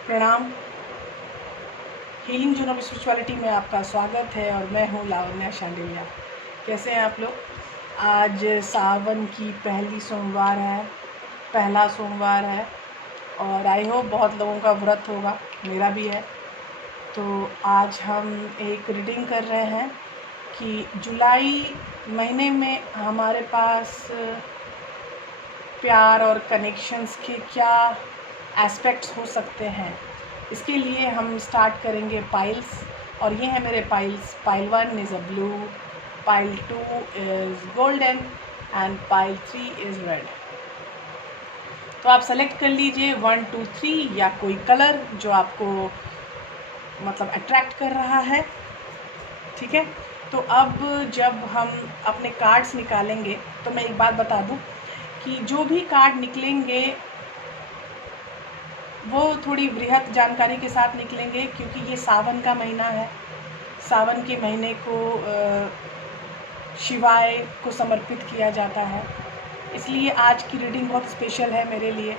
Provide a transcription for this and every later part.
प्रणाम। Healing zone of spirituality में आपका स्वागत है और मैं हूँ लावण्या शांडिल्या। कैसे हैं आप लोग? आज सावन की पहला सोमवार है और आई होप बहुत लोगों का व्रत होगा, मेरा भी है। तो आज हम एक रीडिंग कर रहे हैं कि जुलाई महीने में हमारे पास प्यार और कनेक्शंस के क्या एस्पेक्ट्स हो सकते हैं। इसके लिए हम स्टार्ट करेंगे पाइल्स, और ये है मेरे piles. Pile 1 is a blue, pile 2 is golden and pile 3 is red. तो आप सेलेक्ट कर लीजिए 1, 2, 3 या कोई कलर जो आपको मतलब अट्रैक्ट कर रहा है। ठीक है, तो अब जब हम अपने कार्ड्स निकालेंगे तो मैं एक बात बता दूं कि जो भी कार्ड निकलेंगे वो थोड़ी वृहत जानकारी के साथ निकलेंगे, क्योंकि ये सावन का महीना है। सावन के महीने को शिवाय को समर्पित किया जाता है, इसलिए आज की रीडिंग बहुत स्पेशल है मेरे लिए।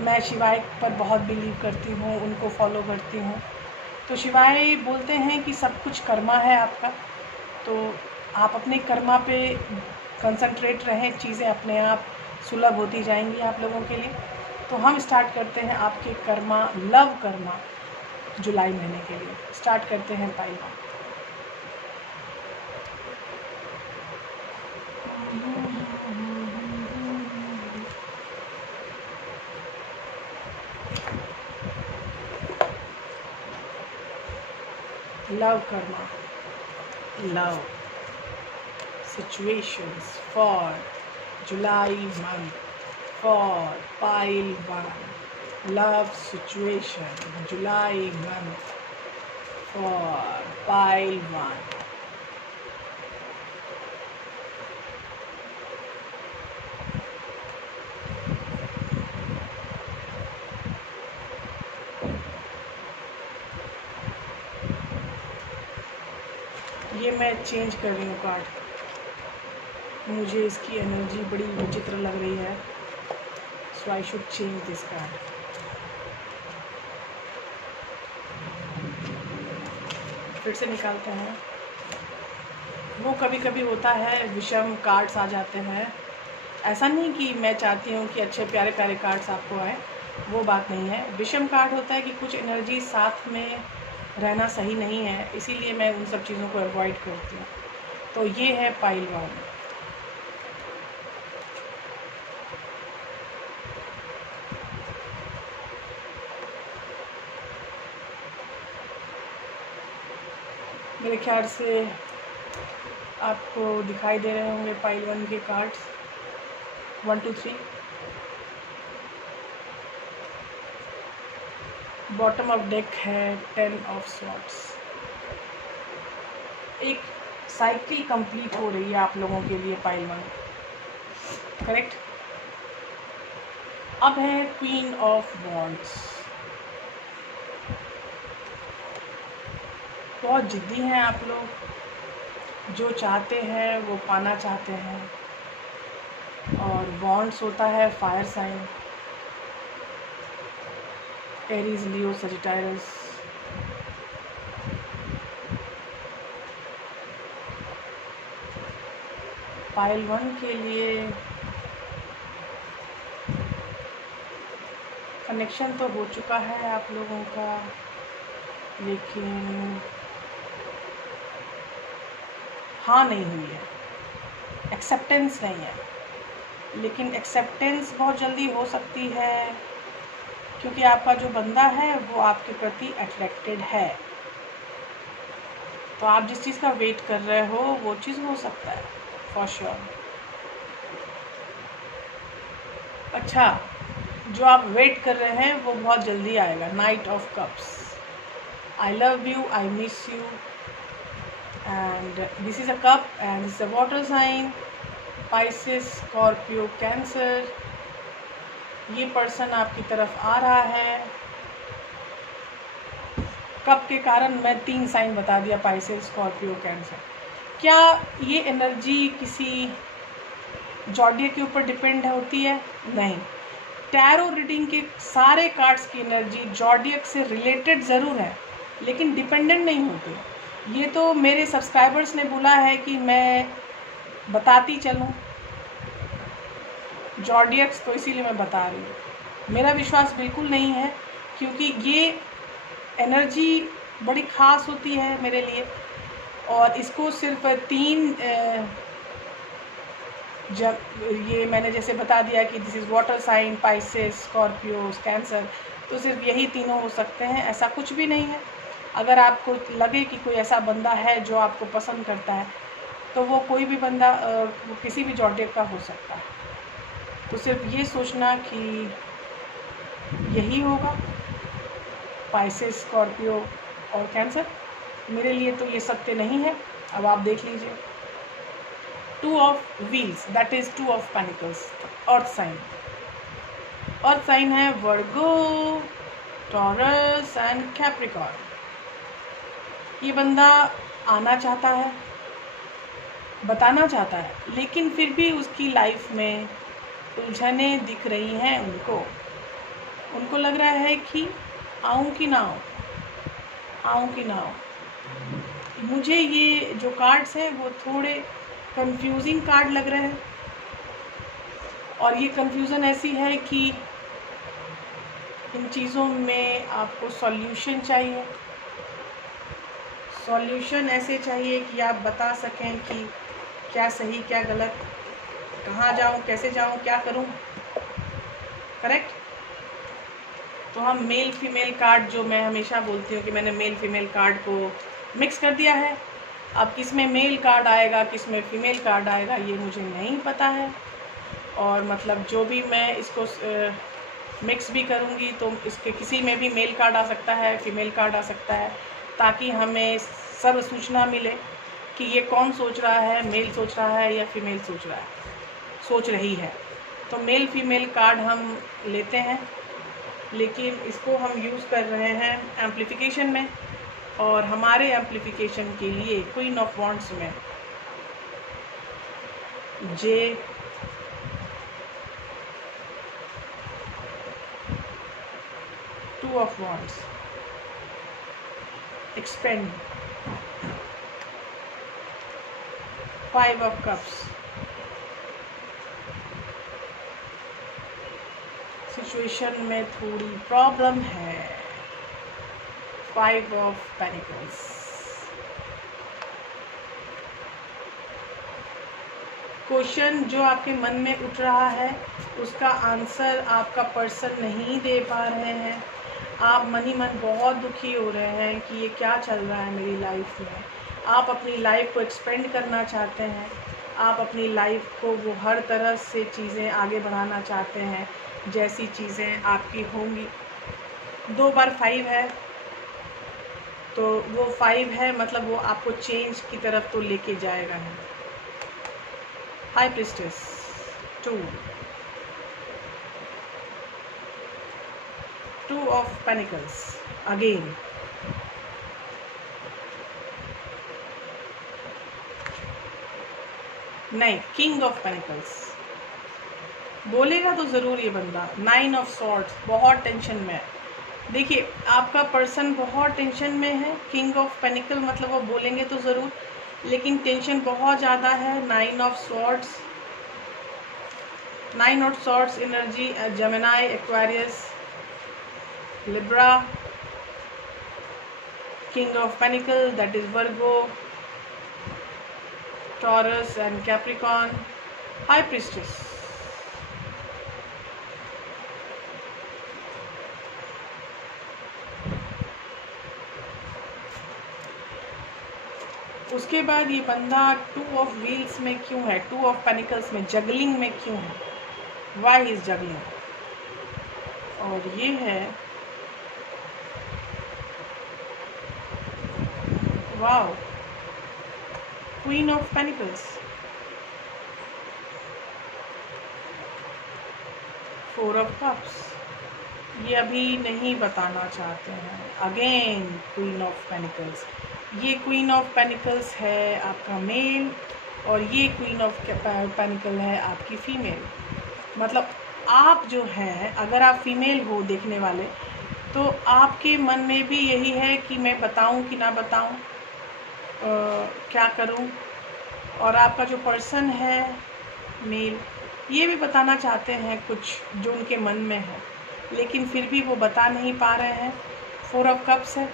मैं शिवाय पर बहुत बिलीव करती हूँ, उनको फॉलो करती हूँ। तो शिवाय बोलते हैं कि सब कुछ कर्मा है आपका, तो आप अपने कर्मा पे कंसंट्रेट रहें, चीज़ें अपने आप सुलभ होती जाएंगी आप लोगों के लिए। तो हम स्टार्ट करते हैं आपके कर्मा, लव कर्मा जुलाई महीने के लिए। स्टार्ट करते हैं pile 1। Love Karma, love situations for July month for pile 1. Love situation July month for pile 1. ये मैं चेंज कर रही हूँ कार्ड, मुझे इसकी एनर्जी बड़ी विचित्र लग रही है, so I should change this card. फिर से निकालते हैं। वो कभी कभी होता है विषम कार्ड्स आ जाते हैं। ऐसा नहीं कि मैं चाहती हूँ कि अच्छे प्यारे प्यारे कार्ड्स आपको आए, वो बात नहीं है। विषम कार्ड होता है कि कुछ एनर्जी साथ में रहना सही नहीं है, इसीलिए मैं उन सब चीज़ों को अवॉइड करती हूँ। तो ये है पाइल 1। मेरे ख्याल से आपको दिखाई दे रहे होंगे पाइल 1 के कार्ड्स 1, 2, 3। बॉटम ऑफ डेक है 10 ऑफ स्वॉर्ड्स। एक साइकिल कंप्लीट हो रही है आप लोगों के लिए पाइल 1, करेक्ट। अब है क्वीन ऑफ वॉन्ड्स। बहुत जिद्दी हैं आप लोग, जो चाहते हैं वो पाना चाहते हैं। और वॉन्ड्स होता है फायर साइन, एरीज, लियो, सजिटायरस। पाइल 1 के लिए कनेक्शन तो हो चुका है आप लोगों का, लेकिन हाँ नहीं हुई है, एक्सेप्टेंस नहीं है। लेकिन एक्सेप्टेंस बहुत जल्दी हो सकती है, क्योंकि आपका जो बंदा है वो आपके प्रति अट्रैक्टेड है। तो आप जिस चीज़ का वेट कर रहे हो वो चीज़ हो सकता है फॉर श्योर। अच्छा, जो आप वेट कर रहे हैं वो बहुत जल्दी आएगा। Knight of cups, I love you, I miss you, and this is a cup and this is a water sign, Pisces, Scorpio, Cancer. ये पर्सन आपकी तरफ आ रहा है। कप के कारण मैं 3 साइन बता दिया, पाइसेस, स्कॉर्पियो, कैंसर। क्या ये एनर्जी किसी जॉडियक के ऊपर डिपेंड होती है? नहीं, टैरो रीडिंग के सारे कार्ड्स की एनर्जी ज़ोडिएक से रिलेटेड ज़रूर है, लेकिन डिपेंडेंट नहीं होते। ये तो मेरे सब्सक्राइबर्स ने बोला है कि मैं बताती चलूँ ज़ोडिएक्स, तो इसीलिए मैं बता रही हूँ। मेरा विश्वास बिल्कुल नहीं है, क्योंकि ये एनर्जी बड़ी ख़ास होती है मेरे लिए, और इसको सिर्फ 3 जब ये मैंने जैसे बता दिया कि this is water sign, Pisces, Scorpio, Cancer, तो सिर्फ यही तीनों हो सकते हैं, ऐसा कुछ भी नहीं है। अगर आपको लगे कि कोई ऐसा बंदा है जो आपको पसंद करता है, तो वो कोई भी बंदा किसी भी ज़ोडिएक का हो सकता है। तो सिर्फ ये सोचना कि यही होगा, पाइसेस, स्कॉर्पियो और कैंसर। मेरे लिए तो ये सत्य नहीं है। अब आप देख लीजिए। 2 of wheels, that is 2 of pentacles, earth sign. Earth sign है वर्गो, टॉरस एंड कैप्रिकॉर्न। ये बंदा आना चाहता है, बताना चाहता है, लेकिन फिर भी उसकी लाइफ में उलझने दिख रही हैं उनको लग रहा है कि आऊँ कि ना आऊँ कि ना आऊँ। मुझे ये जो कार्ड्स हैं वो थोड़े कंफ्यूजिंग कार्ड लग रहे हैं, और ये कंफ्यूजन ऐसी है कि इन चीज़ों में आपको सॉल्यूशन चाहिए। सॉल्यूशन ऐसे चाहिए कि आप बता सकें कि क्या सही क्या गलत, कहाँ जाऊँ, कैसे जाऊँ, क्या करूँ, करेक्ट। तो हम मेल फीमेल कार्ड, जो मैं हमेशा बोलती हूँ कि मैंने मेल फीमेल कार्ड को मिक्स कर दिया है। अब किस में मेल कार्ड आएगा, किस में फीमेल कार्ड आएगा, ये मुझे नहीं पता है। और मतलब जो भी मैं इसको मिक्स भी करूँगी तो इसके किसी में भी मेल कार्ड आ सकता है, फीमेल कार्ड आ सकता है, ताकि हमें सब सूचना मिले कि ये कौन सोच रहा है, मेल सोच रहा है या फीमेल सोच रही है। तो मेल फीमेल कार्ड हम लेते हैं, लेकिन इसको हम यूज़ कर रहे हैं एम्प्लीफिकेशन में, और हमारे एम्प्लीफिकेशन के लिए क्वीन ऑफ वॉन्ड्स में जे, two of wands, expand, 5 of cups, situation में थोड़ी प्रॉब्लम है, 5 ऑफ पेनिकल्स। क्वेश्चन जो आपके मन में उठ रहा है उसका आंसर आपका पर्सन नहीं दे पा रहे हैं। आप मन ही मन बहुत दुखी हो रहे हैं कि ये क्या चल रहा है मेरी लाइफ में। आप अपनी लाइफ को एक्सपेंड करना चाहते हैं, आप अपनी लाइफ को वो हर तरह से चीज़ें आगे बढ़ाना चाहते हैं जैसी चीज़ें आपकी होंगी। 2 बार 5 है, तो वो 5 है, मतलब वो आपको चेंज की तरफ तो लेके जाएगा ही। High priestess, 2 of pentacles again, नहीं, किंग ऑफ पेनिकल्स। बोलेगा तो ज़रूर ये बंदा। 9 ऑफ सॉर्ड्स, बहुत टेंशन में है। देखिए, आपका पर्सन बहुत टेंशन में है। किंग ऑफ पेनिकल मतलब वो बोलेंगे तो ज़रूर, लेकिन टेंशन बहुत ज़्यादा है। 9 of swords, 9 of swords energy Gemini, Aquarius, Libra, king of panicle that is Virgo, taurus and Capricorn, high priestess. उसके बाद ये बंदा 2 ऑफ व्हील्स में क्यों है, 2 ऑफ पेनिकल्स में, जगलिंग में क्यों है, वाई इज जगलिंग। और ये है, wow, queen of pentacles, 4 of cups. ये अभी नहीं बताना चाहते हैं। अगेन क्वीन ऑफ पेनिकल्स, ये क्वीन ऑफ पेनिकल्स है आपका मेल, और ये क्वीन ऑफ पेनिकल है आपकी फीमेल। मतलब आप जो हैं, अगर आप फीमेल हो देखने वाले, तो आपके मन में भी यही है कि मैं बताऊं कि ना बताऊं, क्या करूं। और आपका जो पर्सन है मेल, ये भी बताना चाहते हैं कुछ जो उनके मन में है, लेकिन फिर भी वो बता नहीं पा रहे हैं। 4 ऑफ कप्स है।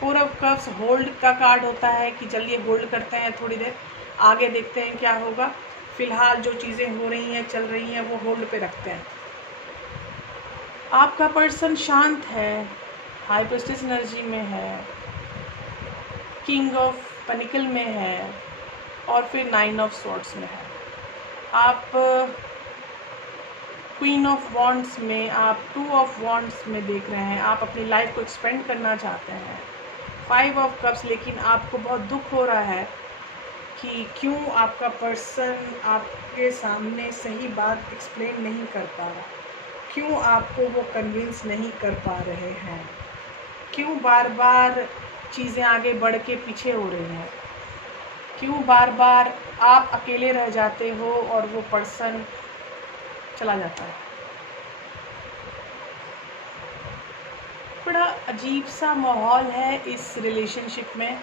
4 ऑफ कप्स होल्ड का कार्ड होता है कि चलिए होल्ड करते हैं थोड़ी देर, आगे देखते हैं क्या होगा। फिलहाल जो चीज़ें हो रही हैं, चल रही हैं, वो होल्ड पे रखते हैं। आपका पर्सन शांत है, हाई प्रेस्टिज एनर्जी में है, किंग ऑफ पेनिकल में है, और फिर 9 ऑफ स्वॉर्ड्स में है। आप क्वीन ऑफ वॉन्ड्स में, आप 2 ऑफ वॉन्ड्स में देख रहे हैं। आप अपनी लाइफ को एक्सपेंड करना चाहते हैं। 5 ऑफ कप्स, लेकिन आपको बहुत दुख हो रहा है कि क्यों आपका पर्सन आपके सामने सही बात एक्सप्लेन नहीं कर पा रहा, क्यों आपको वो कन्विंस नहीं कर पा रहे हैं, क्यों बार बार चीज़ें आगे बढ़ के पीछे हो रही हैं, क्यों बार बार आप अकेले रह जाते हो और वो पर्सन चला जाता है। बड़ा अजीब सा माहौल है इस रिलेशनशिप में।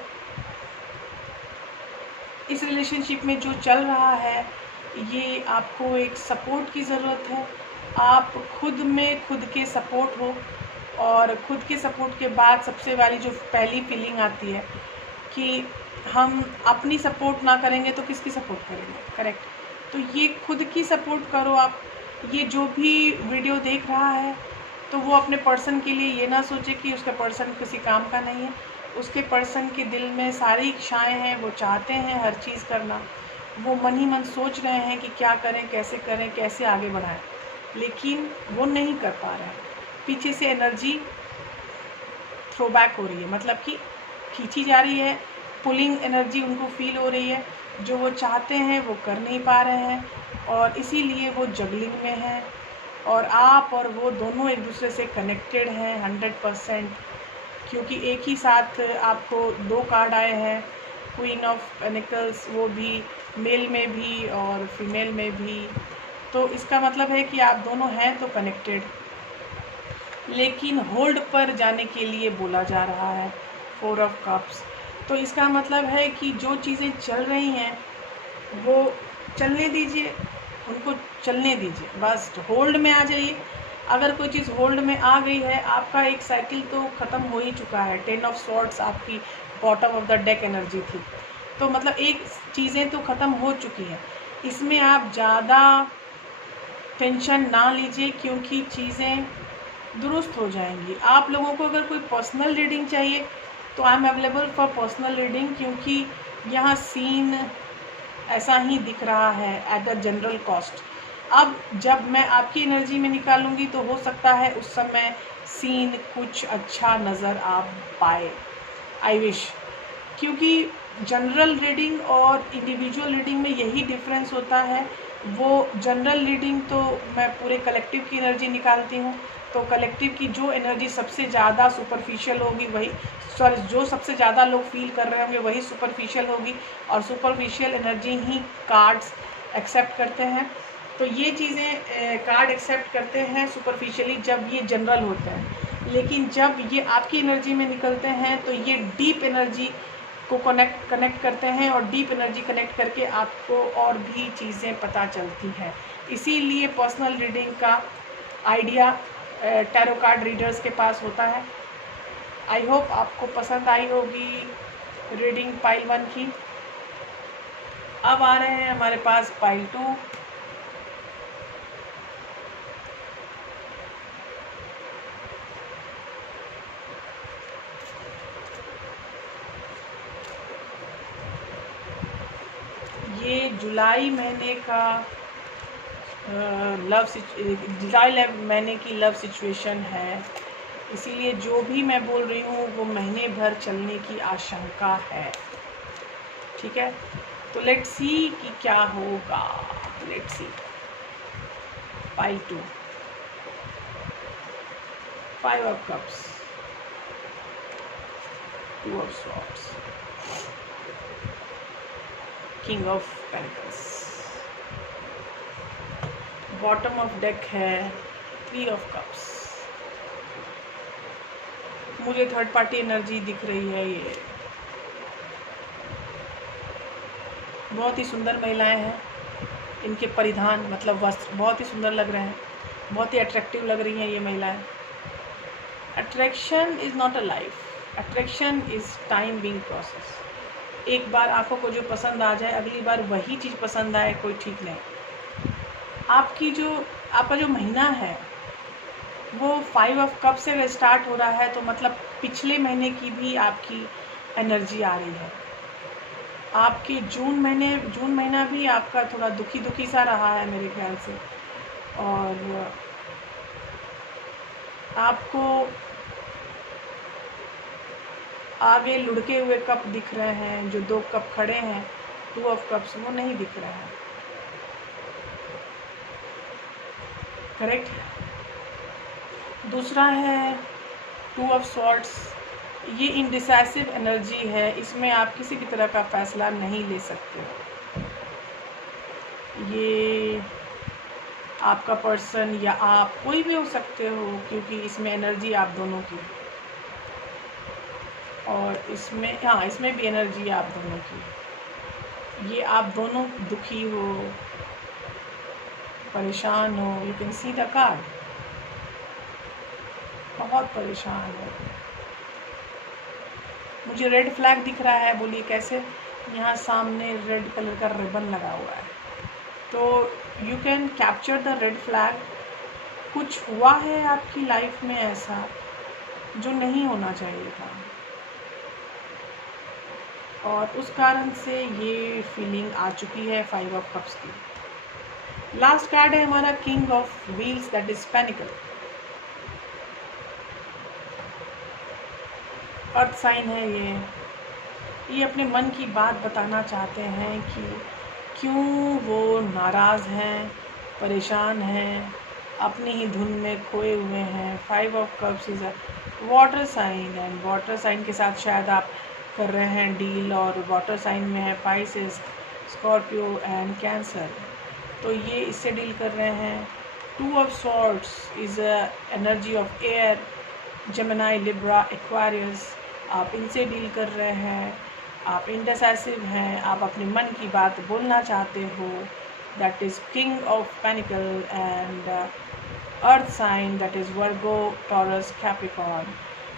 इस रिलेशनशिप में जो चल रहा है, ये आपको एक सपोर्ट की ज़रूरत है। आप खुद में खुद के सपोर्ट हो, और खुद के सपोर्ट के बाद सबसे वाली जो पहली फीलिंग आती है कि हम अपनी सपोर्ट ना करेंगे तो किसकी सपोर्ट करेंगे, करेक्ट। तो ये खुद की सपोर्ट करो आप। ये जो भी वीडियो देख रहा है, तो वो अपने पर्सन के लिए ये ना सोचे कि उसका पर्सन किसी काम का नहीं है। उसके पर्सन के दिल में सारी इच्छाएं हैं, वो चाहते हैं हर चीज़ करना। वो मन ही मन सोच रहे हैं कि क्या करें, कैसे आगे बढ़ाएं, लेकिन वो नहीं कर पा रहे हैं। पीछे से एनर्जी थ्रो बैक हो रही है, मतलब कि खींची जा रही है, पुलिंग एनर्जी उनको फील हो रही है। जो वो चाहते हैं वो कर नहीं पा रहे हैं, और इसीलिए वो जगलिंग में हैं। और आप और वो दोनों एक दूसरे से कनेक्टेड हैं 100%, क्योंकि एक ही साथ आपको 2 कार्ड आए हैं, क्वीन ऑफ पेनिकल्स, वो भी मेल में भी और फीमेल में भी। तो इसका मतलब है कि आप दोनों हैं तो कनेक्टेड, लेकिन होल्ड पर जाने के लिए बोला जा रहा है 4 ऑफ कप्स। तो इसका मतलब है कि जो चीज़ें चल रही हैं वो चलने दीजिए, उनको चलने दीजिए, बस होल्ड में आ जाइए। अगर कोई चीज़ होल्ड में आ गई है, आपका एक साइकिल तो ख़त्म हो ही चुका है। 10 ऑफ स्वॉर्ड्स आपकी bottom of the deck energy थी, तो मतलब एक चीज़ें तो ख़त्म हो चुकी हैं। इसमें आप ज़्यादा टेंशन ना लीजिए, क्योंकि चीज़ें दुरुस्त हो जाएंगी। आप लोगों को अगर कोई पर्सनल रीडिंग चाहिए तो I am available for personal reading, क्योंकि यहाँ सीन ऐसा ही दिख रहा है एट द जनरल कॉस्ट। अब जब मैं आपकी एनर्जी में निकालूंगी तो हो सकता है उस समय सीन कुछ अच्छा नज़र आ पाए, आई विश। क्योंकि जनरल रीडिंग और इंडिविजुअल रीडिंग में यही डिफरेंस होता है। वो जनरल रीडिंग तो मैं पूरे कलेक्टिव की एनर्जी निकालती हूँ, तो कलेक्टिव की जो एनर्जी सबसे ज़्यादा सुपरफिशियल होगी वही, सॉरी, जो सबसे ज़्यादा लोग फील कर रहे होंगे वही सुपरफिशियल होगी, और सुपरफिशियल एनर्जी ही कार्ड्स एक्सेप्ट करते हैं। तो ये चीज़ें कार्ड एक्सेप्ट करते हैं सुपरफिशियली जब ये जनरल होते हैं, लेकिन जब ये आपकी एनर्जी में निकलते हैं तो ये डीप एनर्जी को कनेक्ट करते हैं, और डीप एनर्जी कनेक्ट करके आपको और भी चीज़ें पता चलती हैं। इसीलिए पर्सनल रीडिंग का आइडिया टैरो कार्ड रीडर्स के पास होता है। आई होप आपको पसंद आई होगी रीडिंग पाइल 1 की। अब आ रहे हैं हमारे पास पाइल 2। ये जुलाई महीने का जुलाई महीने की लव सिचुएशन है, इसीलिए जो भी मैं बोल रही हूँ वो महीने भर चलने की आशंका है, ठीक है। तो लेट्स सी कि क्या होगा। Let's see. Pile 2, 5 of cups, 2 of swords, king of pentacles, bottom of deck है 3 ऑफ कप्स। मुझे थर्ड पार्टी एनर्जी दिख रही है। ये बहुत ही सुंदर महिलाएं हैं। इनके परिधान मतलब वस्त्र बहुत ही सुंदर लग रहे हैं, बहुत ही अट्रैक्टिव लग रही हैं ये महिलाएं। Attraction is not a life, attraction is time being process. एक बार आंखों को जो पसंद आ जाए, अगली बार वही चीज़ पसंद आए, कोई ठीक नहीं। आपका जो महीना है वो 5 ऑफ कप से स्टार्ट हो रहा है, तो मतलब पिछले महीने की भी आपकी एनर्जी आ रही है। आपके जून महीना भी आपका थोड़ा दुखी दुखी सा रहा है मेरे ख्याल से। और आपको आगे लुढ़के हुए कप दिख रहे हैं, जो 2 कप खड़े हैं 2 ऑफ कप्स, वो नहीं दिख रहे हैं। करेक्ट। दूसरा है 2 ऑफ स्वॉर्ड्स। ये इंडिसाइसिव एनर्जी है, इसमें आप किसी भी तरह का फैसला नहीं ले सकते हो। ये आपका पर्सन या आप कोई भी हो सकते हो, क्योंकि इसमें एनर्जी आप दोनों की, और इसमें भी एनर्जी आप दोनों की। ये आप दोनों दुखी हो, परेशान हो। You can see the card, बहुत परेशान हो। मुझे रेड फ्लैग दिख रहा है। बोलिए कैसे? यहाँ सामने रेड कलर का रिबन लगा हुआ है, तो you can capture the red flag. कुछ हुआ है आपकी लाइफ में ऐसा जो नहीं होना चाहिए था, और उस कारण से ये फीलिंग आ चुकी है 5 ऑफ कप्स की। लास्ट कार्ड है हमारा king of wheels, that is pentacle. Earth sign है ये अपने मन की बात बताना चाहते हैं कि क्यों वो नाराज़ हैं, परेशान हैं, अपनी ही धुन में खोए हुए हैं। 5 of cups is a water sign, and water sign के साथ शायद आप कर रहे हैं डील, और वाटर साइन में है पाइसेस, स्कॉर्पियो एंड कैंसर, तो ये इससे डील कर रहे हैं। 2 of swords is a energy of air, Gemini, Libra, Aquarius, आप इनसे डील कर रहे हैं। आप इंडिसाइसिव हैं, आप अपने मन की बात बोलना चाहते हो, that is king of pentacle, and earth sign that is Virgo, Taurus, Capricorn.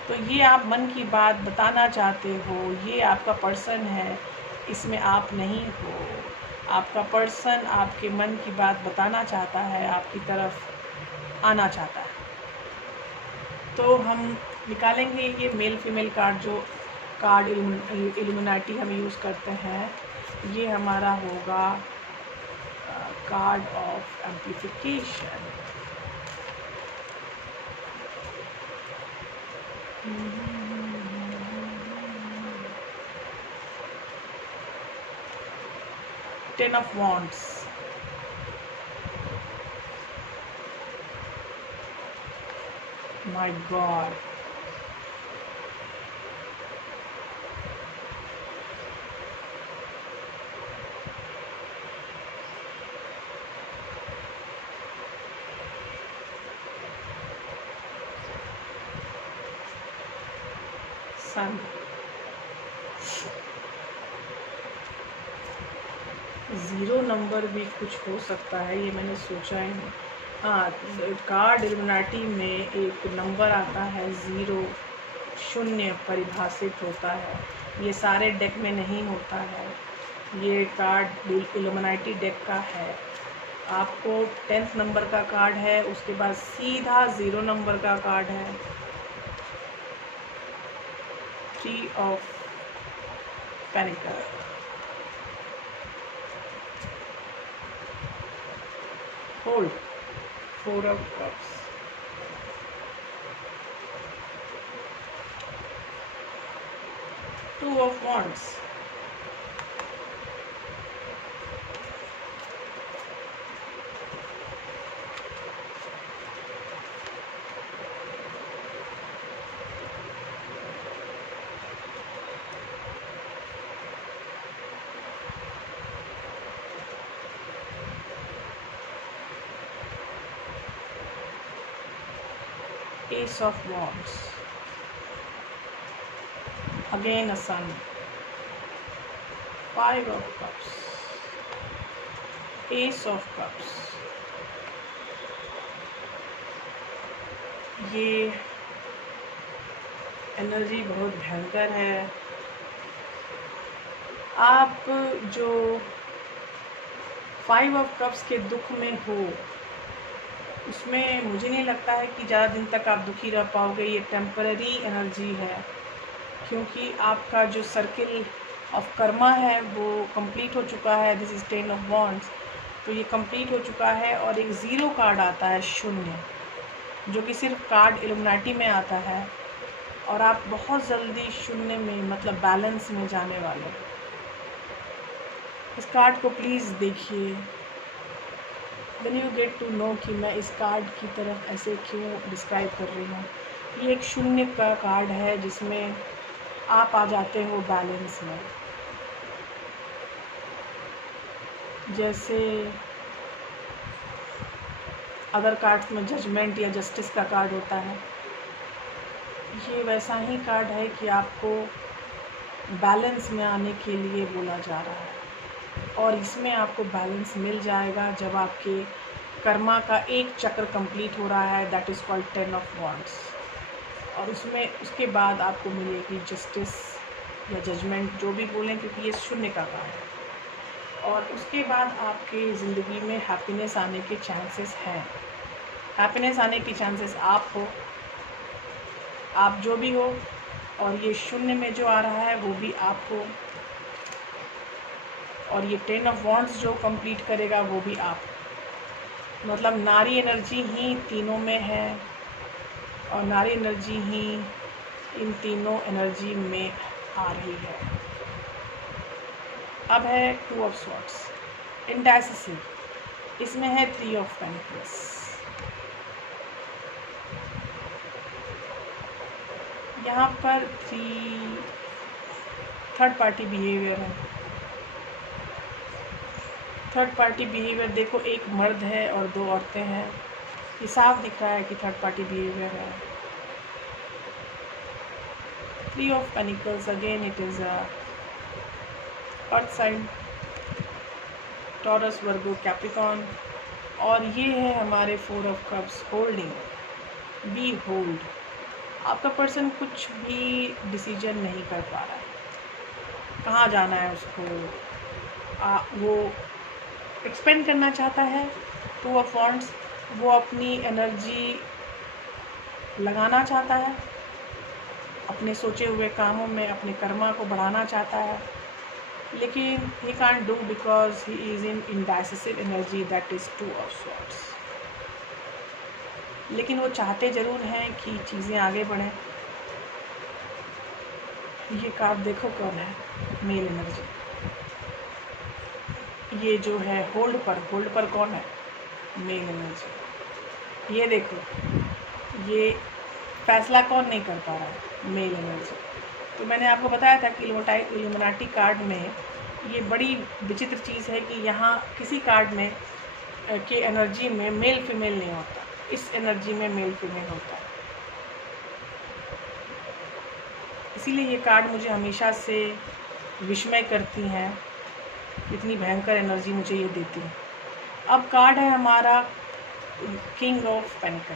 तो ये आप मन की बात बताना चाहते हो, ये आपका पर्सन है, इसमें आप नहीं हो। आपका पर्सन आपके मन की बात बताना चाहता है, आपकी तरफ आना चाहता है। तो हम निकालेंगे ये मेल फीमेल कार्ड, जो कार्ड इल्यूमिनाटी हम यूज़ करते हैं। ये हमारा होगा card of amplification. Ten of Wands, my God, Sun, 0 number भी कुछ हो सकता है, ये मैंने सोचा ही नहीं। हाँ, कार्ड इल्यूमिनाटी में एक नंबर आता है 0, शून्य परिभाषित होता है। ये सारे डेक में नहीं होता है, ये कार्ड इल्यूमिनाटी डेक का है। आपको 10th नंबर का कार्ड है, उसके बाद सीधा 0 नंबर का कार्ड है, 3 of panicle. Hold, 4 of cups, 2 of wands, Ace of Wands, again a Sun, Five of Cups, Ace of Cups. ये एनर्जी बहुत भयंकर है। आप जो 5 ऑफ कप्स के दुख में हो, उसमें मुझे नहीं लगता है कि ज़्यादा दिन तक आप दुखी रह पाओगे। ये टेम्पररी एनर्जी है, क्योंकि आपका जो सर्किल ऑफ कर्मा है वो कंप्लीट हो चुका है। दिस इज़ 10 ऑफ वॉन्ड्स, तो ये कंप्लीट हो चुका है। और एक ज़ीरो कार्ड आता है, शून्य, जो कि सिर्फ कार्ड इल्यूमिनाटी में आता है। और आप बहुत जल्दी शून्य में, मतलब बैलेंस में जाने वाले हो। इस कार्ड को प्लीज़ देखिए, then you get to know कि मैं इस कार्ड की तरफ ऐसे क्यों डिस्क्राइब कर रही हूँ। ये एक शून्य का कार्ड है जिसमें आप आ जाते हो बैलेंस में। जैसे अदर कार्ड्स में जजमेंट या जस्टिस का कार्ड होता है, ये वैसा ही कार्ड है कि आपको बैलेंस में आने के लिए बोला जा रहा है। और इसमें आपको बैलेंस मिल जाएगा जब आपके कर्मा का एक चक्र कंप्लीट हो रहा है, that is called 10 of wands. और उसके बाद आपको मिलेगी जस्टिस या जजमेंट, जो भी बोलें, क्योंकि ये शून्य का कार्ड है। और उसके बाद आपके ज़िंदगी में हैप्पीनेस आने के चांसेस हैं। हैप्पीनेस आने के चांसेस आप हो, आप जो भी हो। और ये शून्य में जो आ रहा है वो भी आप हो। और ये 10 ऑफ वॉन्ड्स जो कंप्लीट करेगा वो भी आप। मतलब नारी एनर्जी ही तीनों में है, और नारी एनर्जी ही इन तीनों एनर्जी में आ रही है। अब है 2 ऑफ स्वॉर्ड्स, इंडेसिसिव। इसमें है 3 ऑफ पेंटिकल्स। यहाँ पर थर्ड पार्टी बिहेवियर है। थर्ड पार्टी बिहेवियर देखो, एक मर्द है और 2 औरतें हैं। ये साफ दिख रहा है कि थर्ड पार्टी बिहेवियर है। 3 of pentacles, again it is earth sign, Taurus, Virgo, Capricorn. और ये है हमारे 4 of cups, holding, be hold. आपका पर्सन कुछ भी डिसीजन नहीं कर पा रहा है, कहाँ जाना है उसको। वो एक्सपेंड करना चाहता है। 2 ऑफ वॉन्ड्स, वो अपनी एनर्जी लगाना चाहता है अपने सोचे हुए कामों में, अपने कर्मा को बढ़ाना चाहता है, लेकिन he can't do because he is in indecisive energy, that is 2 of swords. लेकिन वो चाहते ज़रूर हैं कि चीज़ें आगे बढ़ें। ये कार्ड देखो कौन है, मेल एनर्जी। ये जो है होल्ड पर कौन है, मेल एनर्जी। ये देखो, ये फैसला कौन नहीं कर पा रहा है, मेल एनर्जी। तो मैंने आपको बताया था कि इल्यूमिनाटी कार्ड में ये बड़ी विचित्र चीज़ है कि यहाँ किसी कार्ड में के एनर्जी में मेल फीमेल नहीं होता, इस एनर्जी में मेल फीमेल होता है। इसीलिए ये कार्ड मुझे हमेशा से विस्मय करती हैं, इतनी भयंकर एनर्जी मुझे ये देती है। अब कार्ड है हमारा king of panicle.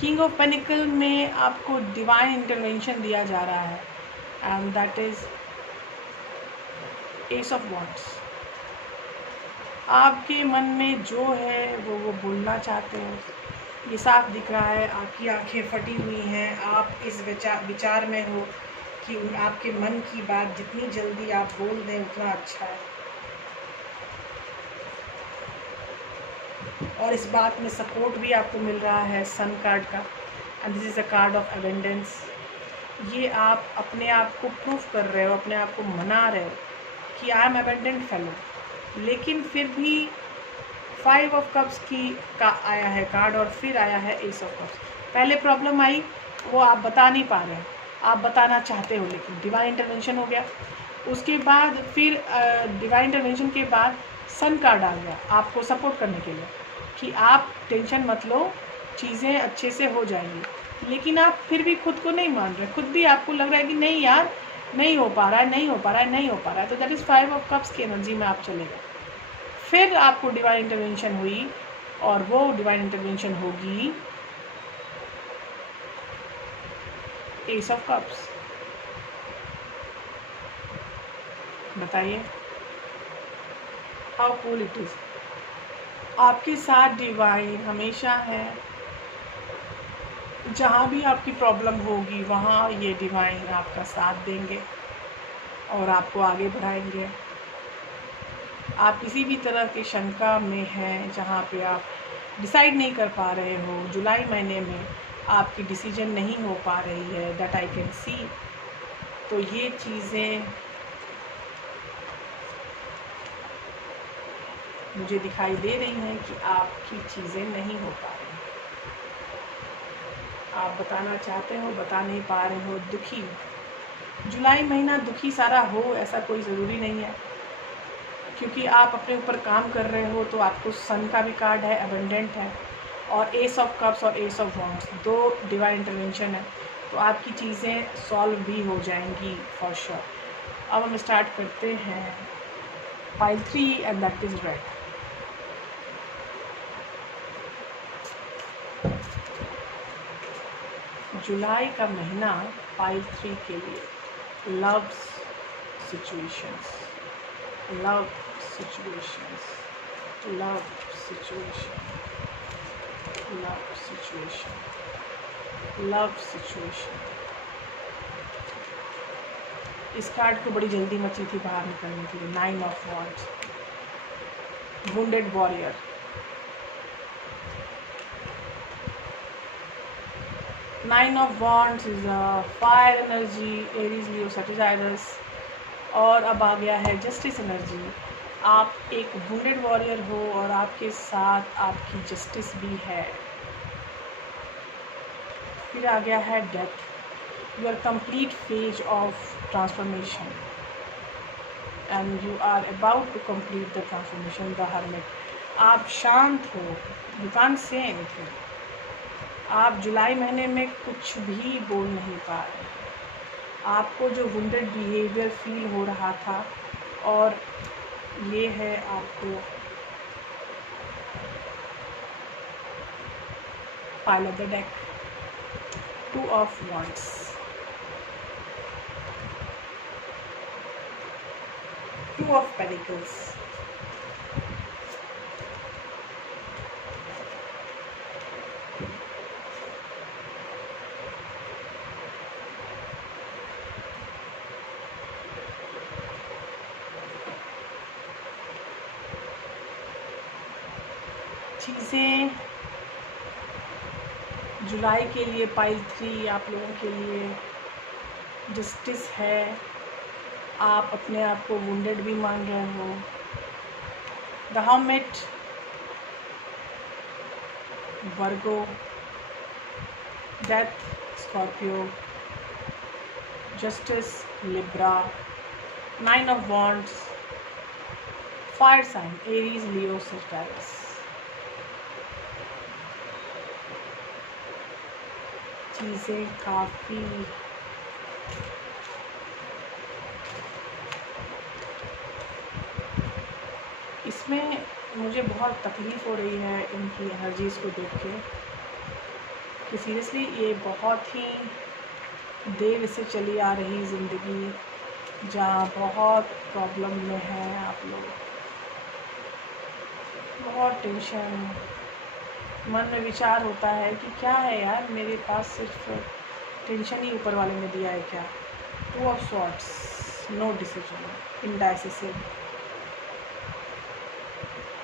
King of panicle में आपको डिवाइन इंटरवेंशन दिया जा रहा है, and that is S of wands. आपके मन में जो है वो बोलना चाहते हो, ये साफ दिख रहा है। आपकी आंखें फटी हुई हैं, आप इस विचार में हो कि आपके मन की बात जितनी जल्दी आप बोल दें उतना अच्छा है। और इस बात में सपोर्ट भी आपको मिल रहा है सन कार्ड का, and this is a card of abundance. ये आप अपने आप को प्रूफ कर रहे हो, अपने आप को मना रहे हो कि आई एम अबेंडेंट फेलो। लेकिन फिर भी 5 ऑफ कप्स का आया है कार्ड, और फिर आया है एस ऑफ कप्स। पहले प्रॉब्लम आई, वो आप बता नहीं पा रहे हैं, आप बताना चाहते हो, लेकिन डिवाइन इंटरवेंशन हो गया। उसके बाद फिर डिवाइन इंटरवेंशन के बाद सन कार्ड आ गया आपको सपोर्ट करने के लिए कि आप टेंशन मत लो, चीज़ें अच्छे से हो जाएंगी। लेकिन आप फिर भी खुद को नहीं मान रहे, खुद भी आपको लग रहा है कि नहीं यार नहीं हो पा रहा है, नहीं हो पा रहा है, नहीं हो पा रहा है, तो दैट इज़ 5 ऑफ कप्स की एनर्जी में आप चले गए। फिर आपको डिवाइन इंटरवेंशन हुई और वो डिवाइन इंटरवेंशन होगी एस ऑफ कप्स। बताइए हाउ कूल इट इज़। आपके साथ डिवाइन हमेशा है, जहाँ भी आपकी प्रॉब्लम होगी वहाँ ये डिवाइन आपका साथ देंगे और आपको आगे बढ़ाएंगे। आप किसी भी तरह की शंका में हैं, जहाँ पे आप डिसाइड नहीं कर पा रहे हो, जुलाई महीने में आपकी डिसीजन नहीं हो पा रही है, दैट आई कैन सी, तो ये चीज़ें मुझे दिखाई दे रही हैं कि आपकी चीज़ें नहीं हो पा रही। आप बताना चाहते हो, बता नहीं पा रहे हो, दुखी। जुलाई महीना दुखी सारा हो ऐसा कोई ज़रूरी नहीं है, क्योंकि आप अपने ऊपर काम कर रहे हो। तो आपको सन का भी कार्ड है, अबंडेंट है, और एस ऑफ कप्स और S of wands, 2 divine intervention है, तो आपकी चीज़ें सॉल्व भी हो जाएंगी फॉर श्योर। अब हम स्टार्ट करते हैं pile 3 and that is red. जुलाई का महीना पाइल 3 के लिए love situations, love situations, love situation, love situation, love situation. इस कार्ड को बड़ी जल्दी मची थी बाहर निकलने के लिए। 9 of wands, wounded warrior. Nine of wands is fire energy, Aries, Leo, Sagittarius. और अब आ गया है जस्टिस एनर्जी। आप एक वुंडेड वॉरियर हो और आपके साथ आपकी जस्टिस भी है। फिर आ गया है death. Your complete phase of transformation and you are about to complete the transformation, the hermit. आप शांत हो, यू कांट से एनीथिंग। आप जुलाई महीने में कुछ भी बोल नहीं पा रहे। आपको जो वुंडेड बिहेवियर फील हो रहा था, और ये है आपको pile of the deck, 2 of wands, two of pentacles. चीज़ें जुलाई के लिए पाइल 3 आप लोगों के लिए जस्टिस है। आप अपने आप को वुंडेड भी मान रहे हो। The hermit, Virgo, death, Scorpio, justice, Libra, 9 of wands, fire sign, Aries, Leo, Sagittarius. चीज़ें काफ़ी इसमें मुझे बहुत तकलीफ़ हो रही है इनकी एनर्जीज़ को देख के, कि सीरियसली ये बहुत ही देर से चली आ रही ज़िंदगी, जहाँ बहुत प्रॉब्लम में हैं आप लोग, बहुत टेंशन, मन में विचार होता है कि क्या है यार, मेरे पास सिर्फ टेंशन ही ऊपर वाले ने दिया है क्या। 2 of swords, no decision, indecisive.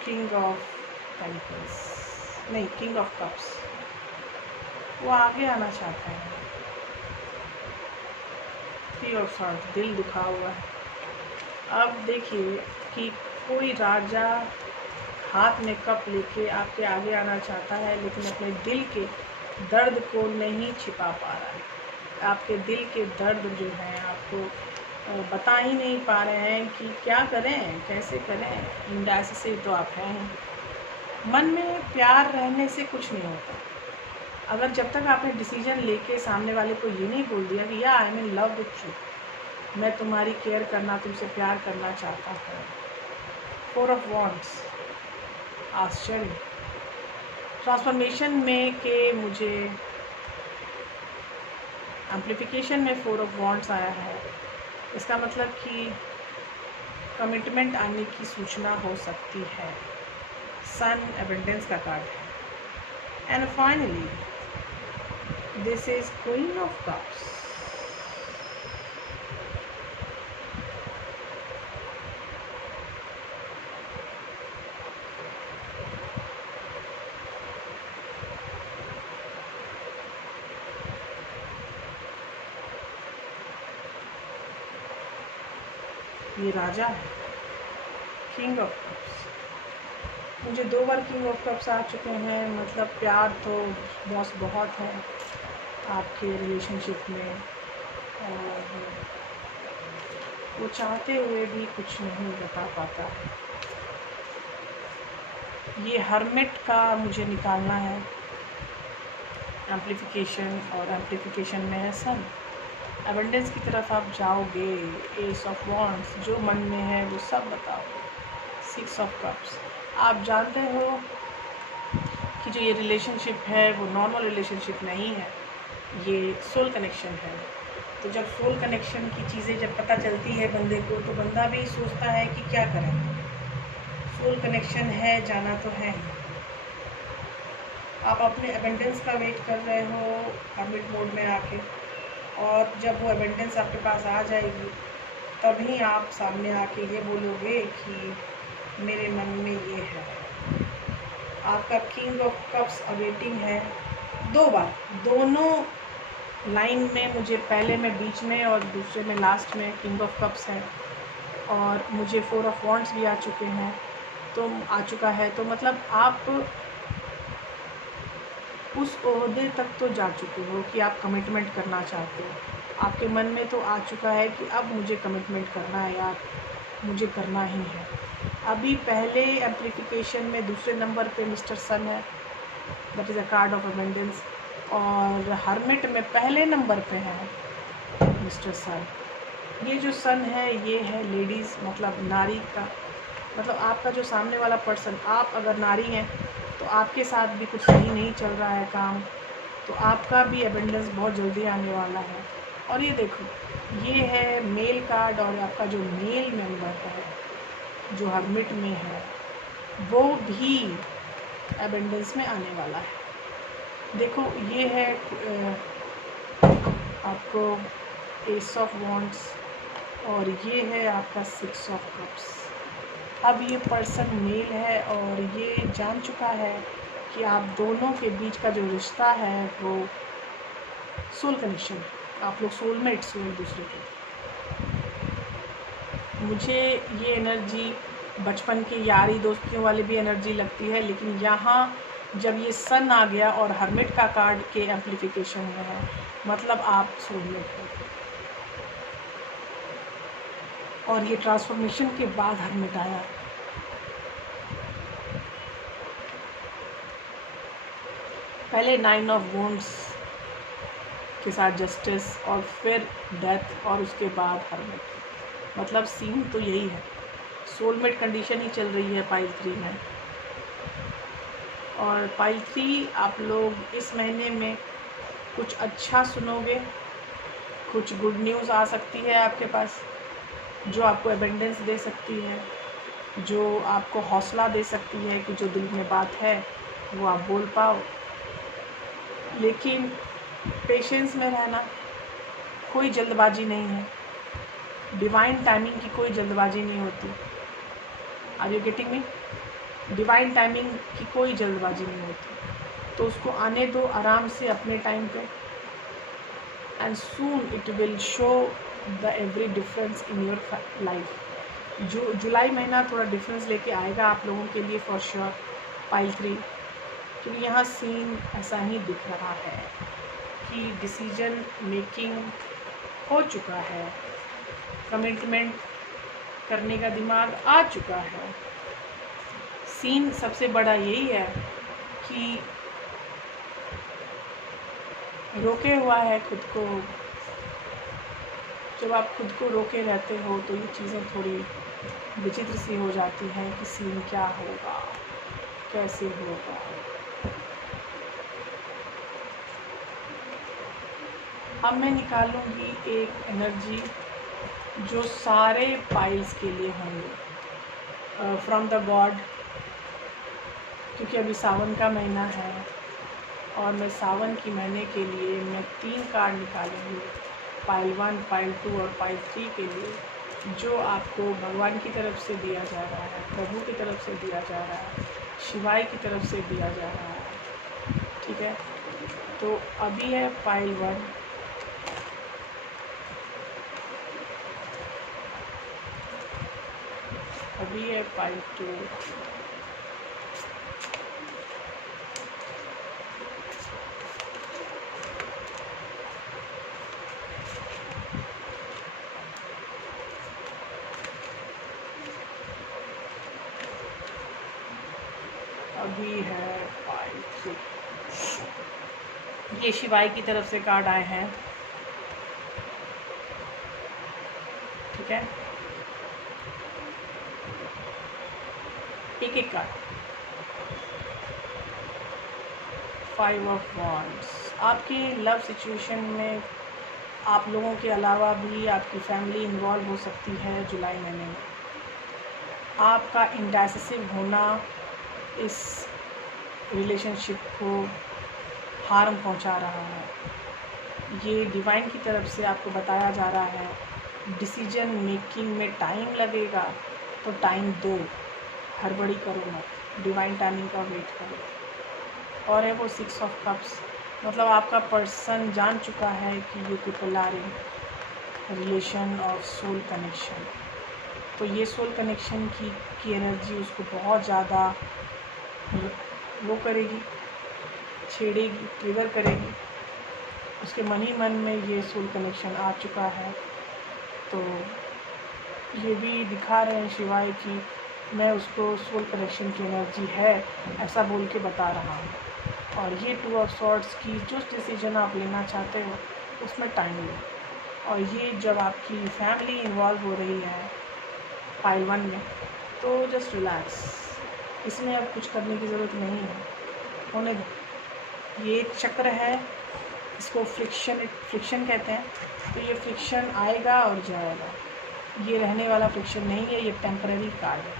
King of pentacles, नहीं, किंग ऑफ कप्स, वो आगे आना चाहता है। 3 ऑफ स्वॉर्ड्स, दिल दुखा हुआ है। अब देखिए कि कोई राजा हाथ में कप लेके आपके आगे आना चाहता है, लेकिन अपने दिल के दर्द को नहीं छिपा पा रहा है। आपके दिल के दर्द जो हैं आपको बता ही नहीं पा रहे हैं कि क्या करें, कैसे करें। इंडाइसिसिव तो आप हैं। मन में प्यार रहने से कुछ नहीं होता, अगर जब तक आपने डिसीजन लेके सामने वाले को ये नहीं बोल दिया कि या I am in love with you, मैं तुम्हारी केयर करना, तुमसे प्यार करना चाहता हूँ। 4 ऑफ वॉन्ड्स, आश्चर्य। ट्रांसफॉर्मेशन में के मुझे एम्प्लीफिकेशन में 4 ऑफ वॉन्ड्स आया है। इसका मतलब कि कमिटमेंट आने की सूचना हो सकती है। सन एबंडेंस का कार्ड है। And finally this is queen of cups. ये राजा है, किंग ऑफ कप्स। मुझे 2 बार किंग ऑफ कप्स आ चुके हैं, मतलब प्यार तो बहुत है आपके रिलेशनशिप में, और वो चाहते हुए भी कुछ नहीं बता पाता। ये हर्मिट का मुझे निकालना है एम्प्लीफिकेशन, और एम्प्लीफिकेशन में है सन। एबंडेंस की तरफ आप जाओगे। एस ऑफ वॉन्ड्स, जो मन में है वो सब बताओगे। 6 ऑफ कप्स, आप जानते हो कि जो ये रिलेशनशिप है वो नॉर्मल रिलेशनशिप नहीं है, ये सोल कनेक्शन है। तो जब सोल कनेक्शन की चीज़ें जब पता चलती है बंदे को, तो बंदा भी सोचता है कि क्या करें। सोल कनेक्शन है, जाना तो है ही। आप अपने एबंडेंस का वेट कर रहे हो हर्मिट मोड में आके, और जब वो एबंडेंस आपके पास आ जाएगी तभी आप सामने आके ये बोलोगे कि मेरे मन में ये है। आपका किंग ऑफ कप्स अवेटिंग है 2 बार, दोनों लाइन में। मुझे पहले में बीच में और दूसरे में लास्ट में किंग ऑफ कप्स है, और मुझे 4 ऑफ वॉन्ड्स भी आ चुके हैं, तो आ चुका है। तो मतलब आप उस ओहदे तक तो जा चुके हो कि आप कमिटमेंट करना चाहते हो। आपके मन में तो आ चुका है कि अब मुझे कमिटमेंट करना है यार, मुझे करना ही है। अभी पहले एम्प्लीफिकेशन में दूसरे नंबर पे मिस्टर सन है, that is a card of abundance, और हर्मिट में पहले नंबर पे है मिस्टर सन। ये जो सन है ये है लेडीज़, मतलब नारी का, मतलब आपका जो सामने वाला पर्सन, आप अगर नारी हैं तो आपके साथ भी कुछ सही नहीं चल रहा है काम, तो आपका भी एबंडेंस बहुत जल्दी आने वाला है। और ये देखो, ये है मेल कार्ड, और आपका जो मेल मेंबर है जो हर्मिट में है वो भी एबंडेंस में आने वाला है। देखो ये है आपको एस ऑफ वॉन्ड्स, और ये है आपका 6 ऑफ कप्स। अब ये पर्सन मेल है और ये जान चुका है कि आप दोनों के बीच का जो रिश्ता है वो सोल कनेक्शन, आप लोग सोलमेट्स हो एक दूसरे के। मुझे ये एनर्जी बचपन की यारी दोस्तियों वाली भी एनर्जी लगती है, लेकिन यहाँ जब ये सन आ गया और हर्मिट का कार्ड के एम्प्लीफिकेशन में है, मतलब आप सोलमेट हो। और ये ट्रांसफॉर्मेशन के बाद हर्मिट आया। पहले 9 ऑफ वॉन्ड्स के साथ जस्टिस, और फिर डेथ, और उसके बाद हर्मिट। मतलब सीन तो यही है, सोलमेट कंडीशन ही चल रही है पाइल 3 में। और पाइल 3 आप लोग इस महीने में कुछ अच्छा सुनोगे, कुछ गुड न्यूज़ आ सकती है आपके पास, जो आपको एबंडेंस दे सकती है, जो आपको हौसला दे सकती है कि जो दिल में बात है वो आप बोल पाओ। लेकिन पेशेंस में रहना, कोई जल्दबाजी नहीं है, डिवाइन टाइमिंग की कोई जल्दबाजी नहीं होती। Are you getting me? Divine timing की कोई जल्दबाजी नहीं होती, तो उसको आने दो आराम से अपने टाइम पे, and soon it will show the every difference in your life. जो जुलाई महीना थोड़ा डिफरेंस लेके आएगा आप लोगों के लिए फॉर श्योर पाइल 3, क्योंकि यहाँ सीन ऐसा ही दिख रहा है कि डिसीजन मेकिंग हो चुका है, कमिटमेंट करने का दिमाग आ चुका है। सीन सबसे बड़ा यही है कि रोके हुआ है खुद को। जब आप खुद को रोके रहते हो तो ये चीज़ें थोड़ी विचित्र सी हो जाती हैं कि सीन क्या होगा, कैसे होगा। अब मैं निकालूंगी एक एनर्जी जो सारे पाइल्स के लिए होंगे फ्रॉम द गॉड, क्योंकि अभी सावन का महीना है और मैं सावन की महीने के लिए मैं 3 कार्ड निकालूंगी, पाइल 1, पाइल 2 और पाइल 3 के लिए, जो आपको भगवान की तरफ से दिया जा रहा है, प्रभु की तरफ से दिया जा रहा है, शिवाय की तरफ से दिया जा रहा है। ठीक है, तो अभी है पाइल 1, अभी है पाइल 2, अभी है पाइल 3। ये शिवाय की तरफ से कार्ड आए हैं। ठीक है, एक एक कार्ड। 5 ऑफ वॉन्ड्स, आपकी लव सिचुएशन में आप लोगों के अलावा भी आपकी फैमिली इन्वॉल्व हो सकती है जुलाई महीने में। आपका इंडेसिसिव होना इस रिलेशनशिप को हार्म पहुंचा रहा है। ये डिवाइन की तरफ से आपको बताया जा रहा है डिसीजन मेकिंग में टाइम लगेगा, तो टाइम दो, हड़बड़ी करो मत, डिवाइन टाइमिंग का वेट करो। और है वो 6 ऑफ कप्स, मतलब आपका पर्सन जान चुका है कि ये people are in relation of soul connection. तो ये सोल कनेक्शन की एनर्जी उसको बहुत ज़्यादा वो करेगी, छेड़ेगी, ट्रिगर करेगी। उसके मन ही मन में ये सोल कनेक्शन आ चुका है। तो ये भी दिखा रहे हैं शिवाय की मैं उसको सोल कनेक्शन की एनर्जी है ऐसा बोल के बता रहा हूँ। और ये 2 ऑफ सॉर्ड्स की जो डिसीजन आप लेना चाहते हो उसमें टाइम लो। और ये जब आपकी फैमिली इन्वॉल्व हो रही है पाइल 1 में, तो जस्ट रिलैक्स, इसमें अब कुछ करने की ज़रूरत नहीं है, होने दो। ये एक चक्र है, इसको फ्रिक्शन कहते हैं। तो ये फ्रिक्शन आएगा और जाएगा, ये रहने वाला फ्रिक्शन नहीं है, ये टेम्पररी कार्ड है।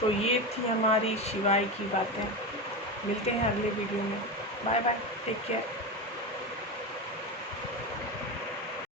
तो ये थी हमारी शिवाय की बातें। मिलते हैं अगले वीडियो में। Bye bye, take care.